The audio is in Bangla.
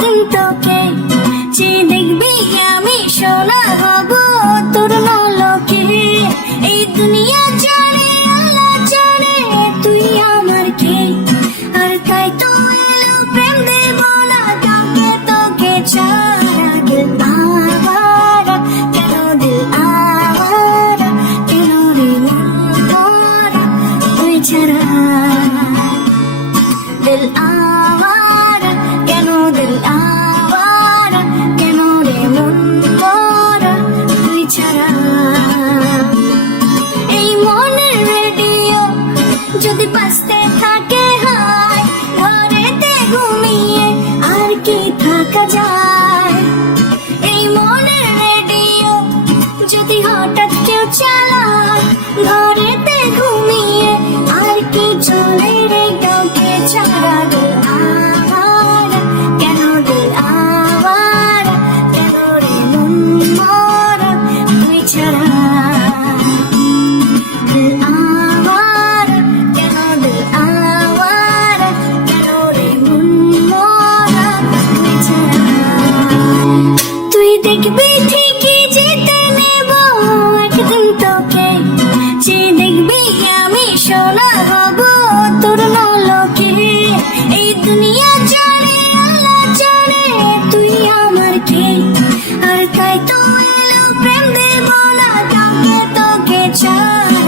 একদিন তোকে যে দেখবি আমি সোনা হব তোর নলকে। এই দুনিয়া জানে আল্লাহ জানে তুই আমার কে, আর তাই তো এলো প্রেম দেব না কাউকে তোকে ছাড়া। দিল আওয়ারা কেন, দিল আওয়ারা কেন রে মন মরা তুই ছাড়া। দিল আওয়ারা কেন, দিল আওয়ারা কেন রে মন মরা তুই ছাড়া। এই মনের রেডিও যদি বাজতে থাকে হায়, ঘরেতে ঘুমিয়ে আর কি থাকা যায়। এই মনের রেডিও যদি হঠাৎ কেউ চালায়, ঘরেতে ঘুমিয়ে আর কি চলে রে কাউকে ছাড়া। দিল আওয়ারা কেন, দিল আওয়ারা কেন রে মন মরা তুই ছাড়া। দিল আওয়ারা কেন, দিল আওয়ারা কেন রে মন মরা তুই ছাড়া। তুই দেখবি ঠিকই জিতে নেব একদিন তোকে, যে দেখবি আমি সোনা হব তোর নলকে। এই দুনিয়া জানে আল্লাহ জানে তুই আমার কে, আর তাই তো এলো প্রেম দেব না কাউকে তোকে ছাড়া।